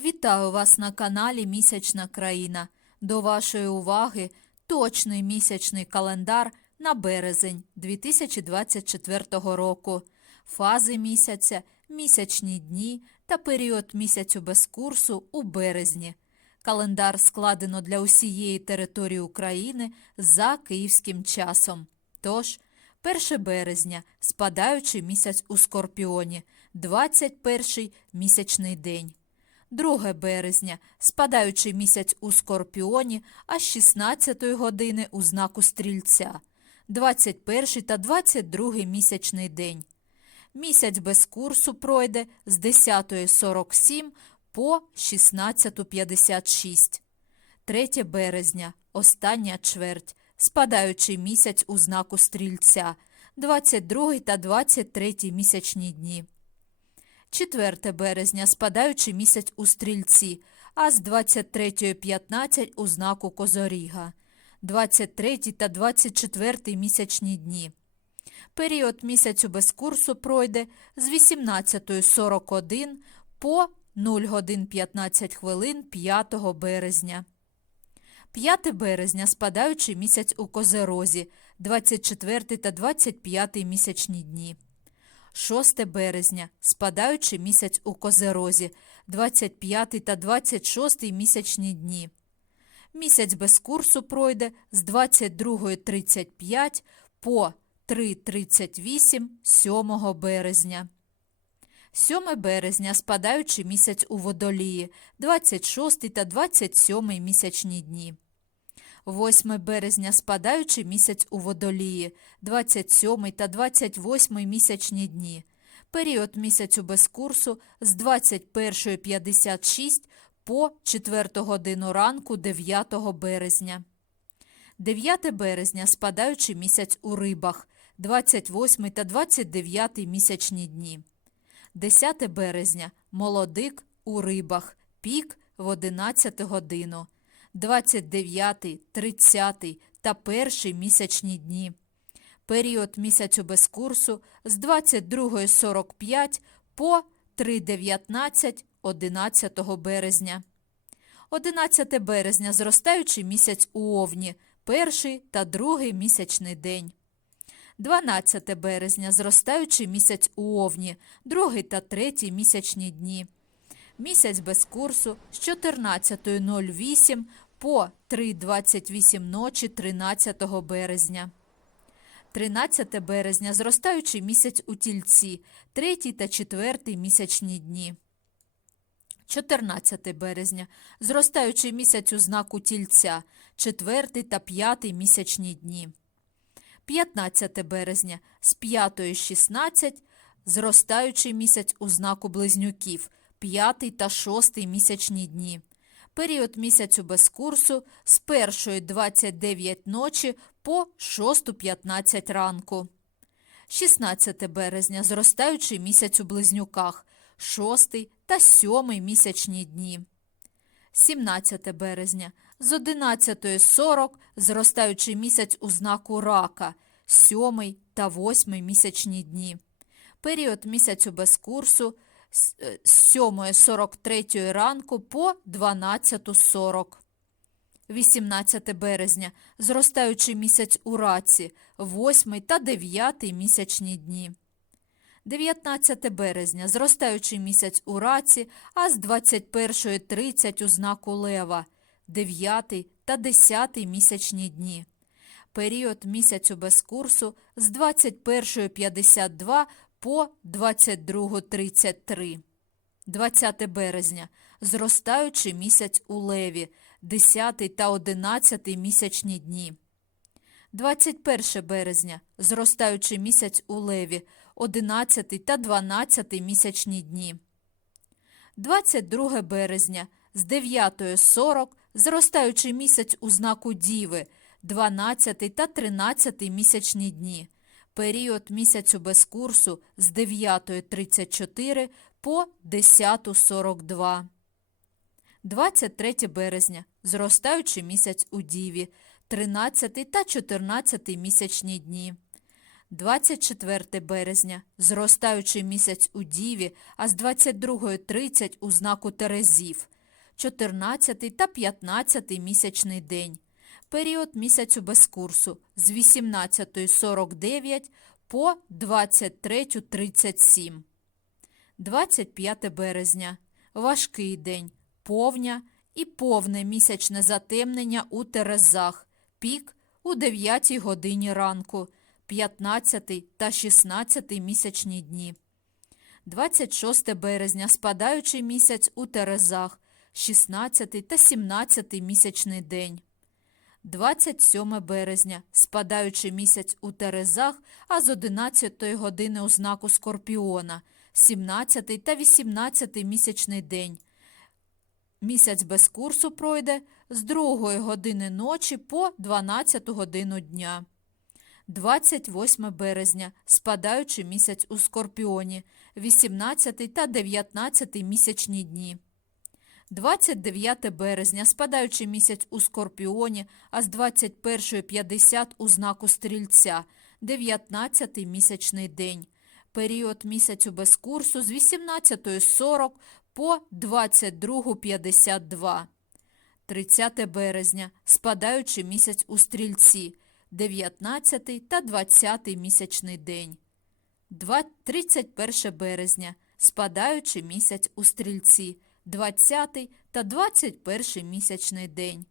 Вітаю вас на каналі Місячна країна. До вашої уваги точний місячний календар на березень 2024 року. Фази місяця, місячні дні та період місяцю без курсу у березні. Календар складено для усієї території України за київським часом. Тож, 1 березня спадаючий місяць у Скорпіоні, 21 місячний день. 2 березня спадаючий місяць у Скорпіоні аж 16 години у знаку Стрільця, 21 та 22 місячний день. Місяць без курсу пройде з 10.47 по 16.56. 3 березня остання чверть, спадаючий місяць у знаку Стрільця, 22 та 23 місячні дні. 4 березня спадаючий місяць у стрільці, а з 23.15 у знаку Козоріга, 23 та 24 місячні дні. Період місяцю без курсу пройде з 18.41 по 0 годин 15 хвилин 5 березня. 5 березня спадаючий місяць у Козерозі, 24 та 25 місячні дні. 6 березня спадаючий місяць у Козерозі, 25 та 26 місячні дні. Місяць без курсу пройде з 22.35 по 3.38 7 березня. 7 березня спадаючий місяць у Водолії, 26 та 27 місячні дні. 8 березня спадаючий місяць у Водолії, 27 та 28 місячні дні. Період місяцю без курсу з 21.56 по 4 годину ранку 9 березня. 9 березня спадаючий місяць у Рибах, 28 та 29 місячні дні. 10 березня молодик у Рибах, пік в 11 годину. 29, 30 та перші місячні дні. Період місяцю без курсу з 22.45 по 3.19 11 березня. 11 березня зростаючий місяць у Овні, перший та другий місячний день. 12 березня зростаючий місяць у Овні, другий та третій місячні дні. Місяць без курсу з 14.08 по 3.28 ночі 13 березня. 13 березня зростаючий місяць у тільці, третій та четвертий місячні дні. 14 березня зростаючий місяць у знаку тільця, четвертий та п'ятий місячні дні. 15 березня з 5.16 зростаючий місяць у знаку близнюків, п'ятий та шостий місячні дні. Період місяцю без курсу з 1.29 ночі по 6.15 ранку. 16 березня зростаючий місяць у близнюках, 6 та 7 місячні дні. 17 березня з 11.40 зростаючий місяць у знаку рака, 7 та 8 місячні дні. Період місяцю без курсу е, з 7.43 ранку по 12.40. 18 березня зростаючий місяць у раці, 8 та 9 місячні дні. 19 березня зростаючий місяць у раці, а з 21.30 у знаку лева, 9 та 10 місячні дні. Період місяцю без курсу з 21.52 по 22.33. 20 березня зростаючий місяць у леві, 10 та 11 місячні дні. 21 березня зростаючий місяць у леві, 11 та 12 місячні дні. 22 березня з 9.40 зростаючий місяць у знаку Діви, 12 та 13 місячні дні. Період місяцю без курсу з 9.34 по 10.42. 23 березня зростаючий місяць у Діві, 13 та 14 місячні дні. 24 березня зростаючий місяць у Діві, а з 22.30 у знаку Терезів. 14 та 15 місячний день. Період місяцю без курсу з 18.49 по 23.37. 25 березня. Важкий день. Повня і повне місячне затемнення у Терезах. Пік у 9 годині ранку. 15 та 16 місячні дні. 26 березня спадаючий місяць у Терезах. 16 та 17 місячний день. 27 березня спадаючий місяць у Терезах, а з 11 години у знаку Скорпіона. 17 та 18 місячний день. Місяць без курсу пройде з 2 години ночі по 12 годину дня. 28 березня спадаючий місяць у Скорпіоні, 18 та 19 місячні дні. 29 березня спадаючий місяць у Скорпіоні, а з 21.50 у знаку Стрільця, 19 місячний день. Період місяцю без курсу з 18.40 по 22.52. 30 березня спадаючий місяць у Стрільці, 19 та 20 місячний день. 31 березня спадаючий місяць у Стрільці, 20 та 21 місячний день.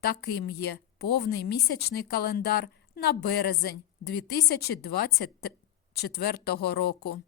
Таким є повний місячний календар на березень 2024 року.